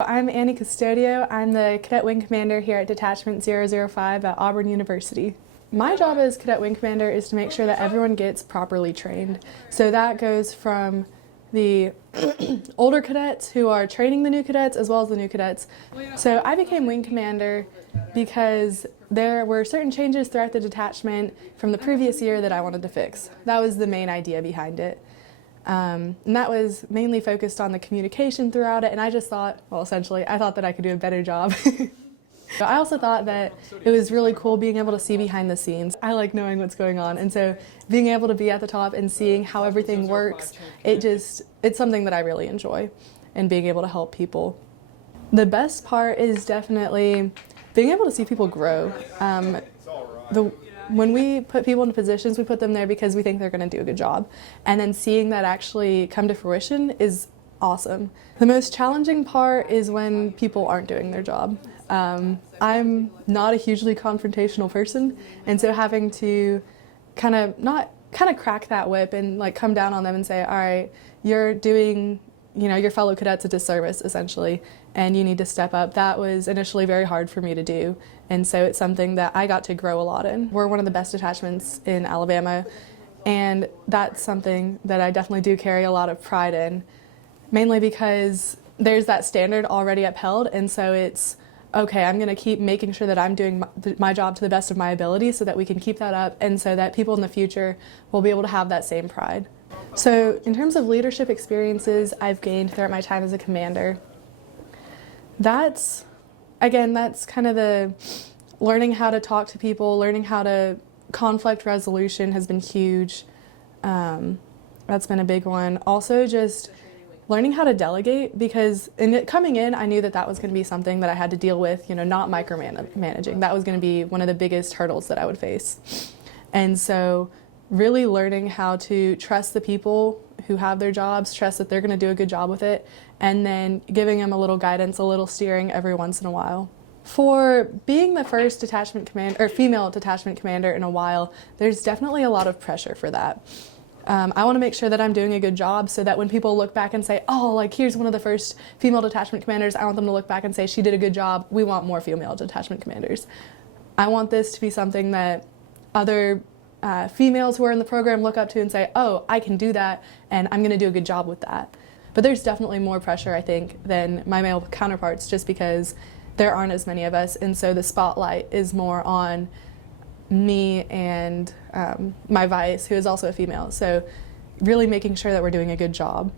I'm Annie Custodio. I'm the Cadet Wing Commander here at Detachment 005 at Auburn University. My job as Cadet Wing Commander is to make sure that everyone gets properly trained. So that goes from the older cadets who are training the new cadets as well as the new cadets. So I became Wing Commander because there were certain changes throughout the detachment from the previous year that I wanted to fix. That was the main idea behind it. And that was mainly focused on the communication throughout it, and I just thought, well, essentially, I thought that I could do a better job. But I also thought that it was really cool being able to see behind the scenes. I like knowing what's going on, and so being able to be at the top and seeing how everything works, it's something that I really enjoy, and being able to help people. The best part is definitely being able to see people grow. When we put people into positions, we put them there because we think they're going to do a good job. And then seeing that actually come to fruition is awesome. The most challenging part is when people aren't doing their job. I'm not a hugely confrontational person, and so having to kind of crack that whip and like come down on them and say, all right, you're doing your fellow cadets a disservice, essentially, and you need to step up. That was initially very hard for me to do, and so it's something that I got to grow a lot in. We're one of the best detachments in Alabama, and that's something that I definitely do carry a lot of pride in, mainly because there's that standard already upheld, and so it's, okay, I'm going to keep making sure that I'm doing my job to the best of my ability so that we can keep that up and so that people in the future will be able to have that same pride. So in terms of leadership experiences I've gained throughout my time as a commander, that's kind of the learning how to talk to people, learning how to conflict resolution has been huge. That's been a big one. Also just learning how to delegate, because coming in, I knew that that was going to be something that I had to deal with, not micromanaging. That was going to be one of the biggest hurdles that I would face. And so really learning how to trust the people who have their jobs, trust that they're going to do a good job with it, and then giving them a little guidance, a little steering every once in a while. For being the first detachment commander, or female detachment commander in a while, there's definitely a lot of pressure for that. I want to make sure that I'm doing a good job so that when people look back and say, oh, like here's one of the first female detachment commanders, I want them to look back and say she did a good job. We want more female detachment commanders. I want this to be something that other females who are in the program look up to and say, oh, I can do that and I'm going to do a good job with that. But there's definitely more pressure, I think, than my male counterparts, just because there aren't as many of us, and so the spotlight is more on me and my vice, who is also a female. So really making sure that we're doing a good job.